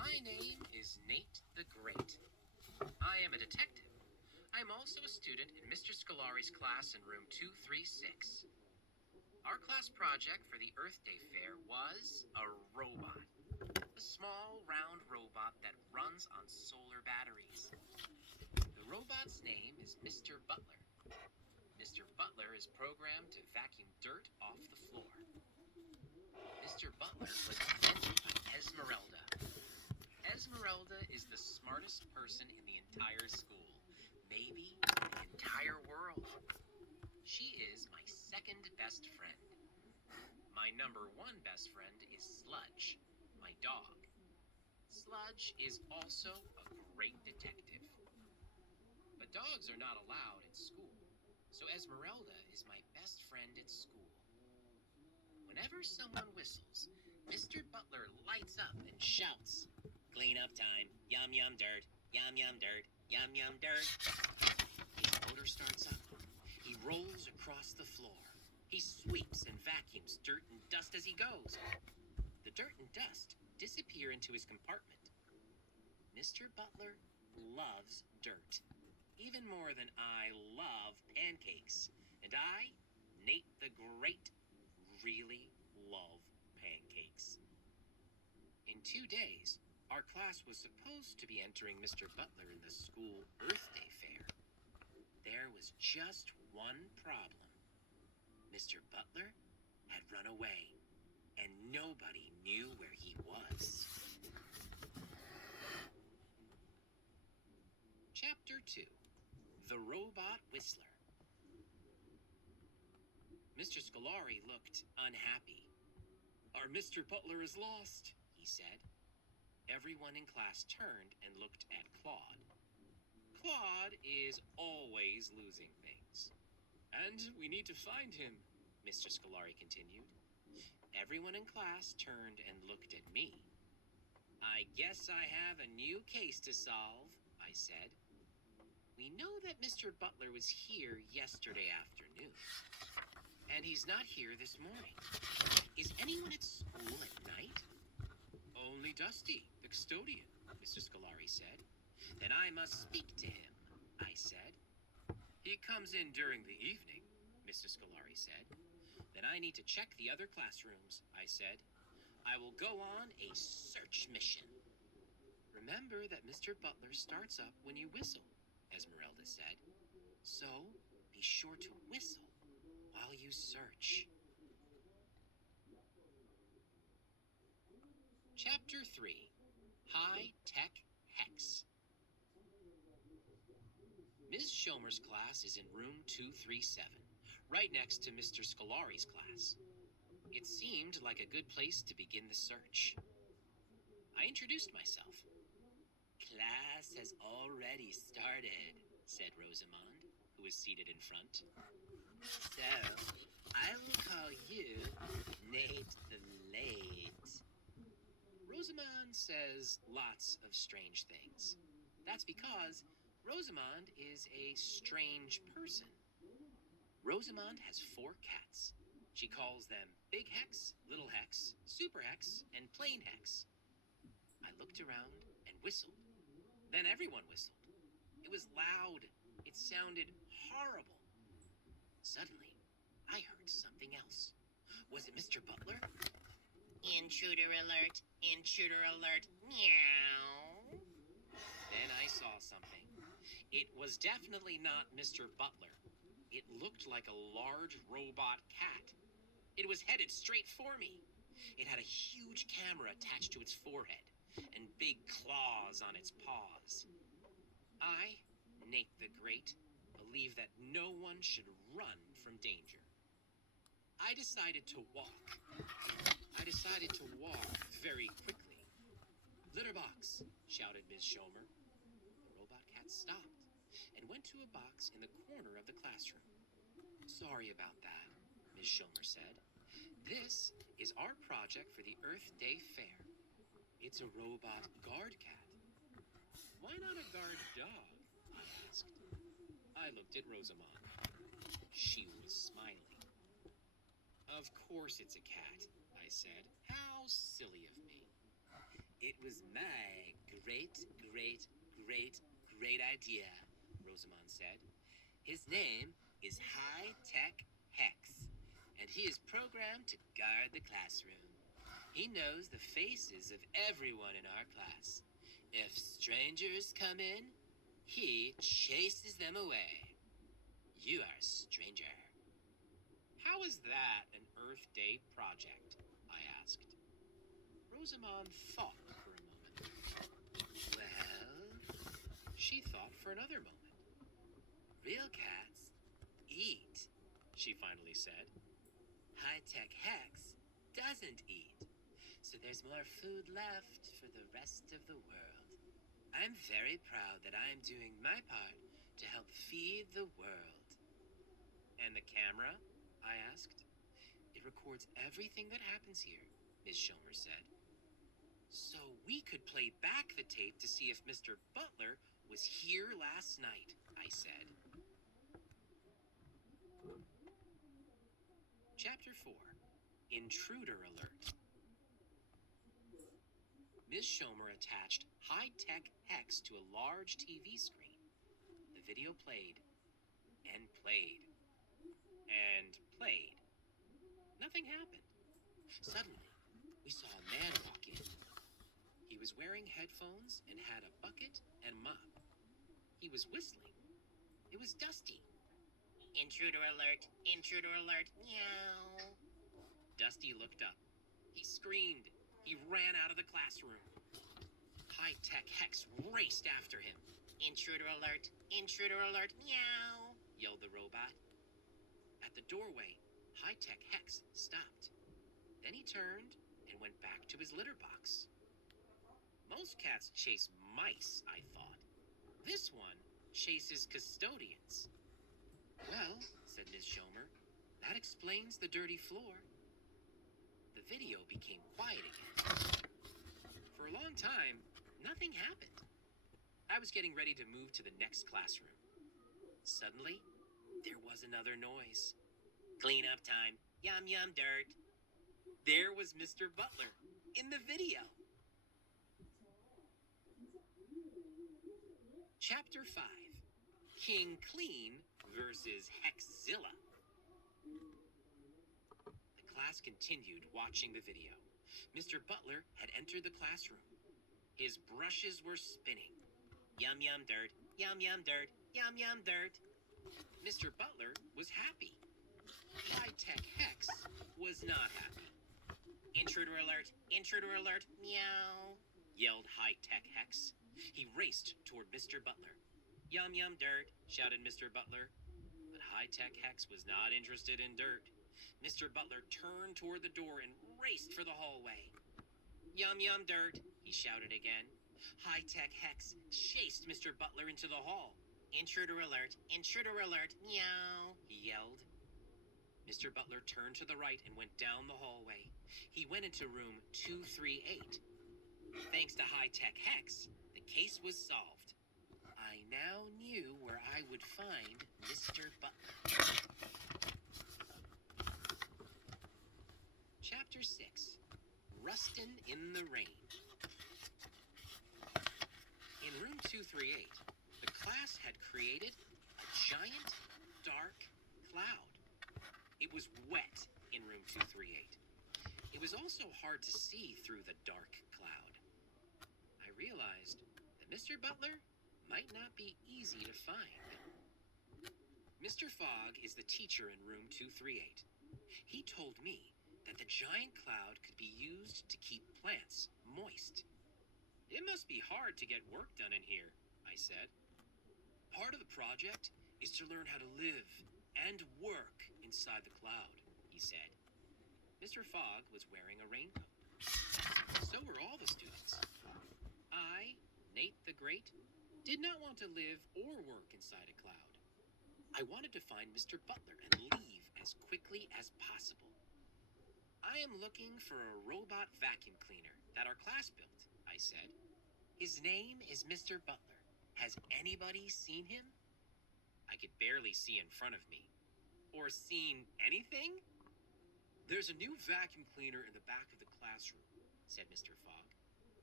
My name is Nate the Great. I am a detective. I am also a student in Mr. Scolari's class in room 236. Our class project for the Earth Day Fair was a robot. A small, round robot that runs on solar batteries. The robot's name is Mr. Butler. Mr. Butler is programmed to vacuum dirt off the floor. Mr. Butler was invented by Esmeralda. Esmeralda is the smartest person in the entire school, maybe the entire world. She is my second best friend. My number one best friend is Sludge, my dog. Sludge is also a great detective. But dogs are not allowed at school, so Esmeralda is my best friend at school. Whenever someone whistles, Mr. Butler lights up and shouts, "Clean up time, yum yum dirt, yum yum dirt, yum yum dirt." His motor starts up. He rolls across the floor. He sweeps and vacuums dirt and dust as he goes. The dirt and dust disappear into his compartment. Mr. Butler loves dirt, even more than I love pancakes. And I, Nate the Great, really love pancakes. In 2 days, our class was supposed to be entering Mr. Butler in the school Earth Day Fair. There was just one problem. Mr. Butler had run away, and nobody knew where he was. Chapter 2: The Robot Whistler. Mr. Scolari looked unhappy. "Our Mr. Butler is lost," he said. Everyone in class turned and looked at Claude. Claude is always losing things. "And we need to find him," Mr. Scolari continued. Everyone in class turned and looked at me. "I guess I have a new case to solve," I said. "We know that Mr. Butler was here yesterday afternoon, and he's not here this morning. Is anyone at school at night?" "Only Dusty, the custodian," Mr. Scolari said. "Then I must speak to him," I said. "He comes in during the evening," Mr. Scolari said. "Then I need to check the other classrooms," I said. "I will go on a search mission." "Remember that Mr. Butler starts up when you whistle," Esmeralda said. "So be sure to whistle while you search." Chapter 3: High-Tech Hex. Ms. Schomer's class is in room 237, right next to Mr. Scolari's class. It seemed like a good place to begin the search. I introduced myself. "Class has already started," said Rosamond, who was seated in front. "So, I will call you Nate the Late." Rosamond says lots of strange things. That's because Rosamond is a strange person. Rosamond has 4 cats. She calls them Big Hex, Little Hex, Super Hex, and Plain Hex. I looked around and whistled. Then everyone whistled. It was loud. It sounded horrible. Suddenly, I heard something else. Was it Mr. Butler? "Intruder alert! Intruder alert! Meow!" Then I saw something. It was definitely not Mr. Butler. It looked like a large robot cat. It was headed straight for me. It had a huge camera attached to its forehead and big claws on its paws. I, Nate the Great, believe that no one should run from danger. I decided to walk. Very quickly. "Litter box!" shouted Ms. Schomer. The robot cat stopped and went to a box in the corner of the classroom. "Sorry about that," Ms. Schomer said. "This is our project for the Earth Day Fair. It's a robot guard cat." "Why not a guard dog?" I asked. I looked at Rosamond. She was smiling. "Of course it's a cat," I said. "How silly of me." It was my great, great, great, great idea, Rosamond said. His name is High Tech Hex, and he is programmed to guard the classroom. He knows the faces of everyone in our class. If strangers come in, he chases them away. You are a stranger. How is that an Earth Day project? I asked. Rosamond thought for a moment. Well, she thought for another moment. Real cats eat, she finally said. High-Tech Hex doesn't eat, so there's more food left for the rest of the world. I'm very proud that I am doing my part to help feed the world. And the camera? I asked. It records everything that happens here, Ms. Schomer said. So we could play back the tape to see if Mr. Butler was here last night, I said. Chapter 4, Intruder Alert. Ms. Schomer attached High-Tech Hex to a large TV screen. The video played, and played, and played. Nothing happened. Suddenly, we saw a man walk in. He was wearing headphones and had a bucket and mop. He was whistling. It was Dusty. Intruder alert! Intruder alert! Meow! Dusty looked up. He screamed. He ran out of the classroom. High-Tech Hex raced after him. Intruder alert! Intruder alert! Meow! Yelled the robot. At the doorway, High-Tech Hex stopped. Then he turned and went back to his litter box. Most cats chase mice, I thought. This one chases custodians. Well, said Ms. Schomer, that explains the dirty floor. The video became quiet again. For a long time, nothing happened. I was getting ready to move to the next classroom. Suddenly, there was another noise. Clean up time. Yum yum dirt. There was Mr. Butler in the video. Chapter 5, King Clean versus Hexzilla. The class continued watching the video. Mr. Butler had entered the classroom. His brushes were spinning. Yum yum dirt, yum yum dirt, yum yum dirt. Mr. Butler was happy. High-Tech Hex was not happy. Intruder alert, meow, yelled High-Tech Hex. He raced toward Mr. Butler. Yum yum dirt, shouted Mr. Butler. But High-Tech Hex was not interested in dirt. Mr. Butler turned toward the door and raced for the hallway. Yum yum dirt, he shouted again. High-Tech Hex chased Mr. Butler into the hall. Intruder alert, meow, he yelled. Mr. Butler turned to the right and went down the hallway. He went into room 238. Thanks to High-Tech Hex, the case was solved. I now knew where I would find Mr. Butler. Chapter 6, Rustin' in the Rain. In room 238, the class had created a giant, dark cloud. It was wet in room 238. It was also hard to see through the dark cloud. I realized that Mr. Butler might not be easy to find. Mr. Fogg is the teacher in room 238. He told me that the giant cloud could be used to keep plants moist. It must be hard to get work done in here, I said. Part of the project is to learn how to live and work inside the cloud, he said. Mr. Fogg was wearing a raincoat. So were all the students. I, Nate the Great, did not want to live or work inside a cloud. I wanted to find Mr. Butler and leave as quickly as possible. I am looking for a robot vacuum cleaner that our class built, I said. His name is Mr. Butler. Has anybody seen him? I could barely see in front of me. Or seen anything? There's a new vacuum cleaner in the back of the classroom, said Mr. Fogg.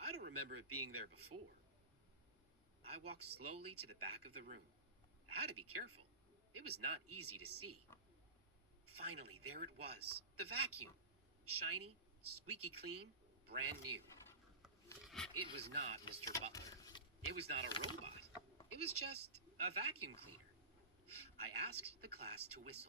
I don't remember it being there before. I walked slowly to the back of the room. I had to be careful. It was not easy to see. Finally, there it was, the vacuum. Shiny, squeaky clean, brand new. It was not Mr. Butler. It was not a robot. It was just a vacuum cleaner. I asked the class to whistle.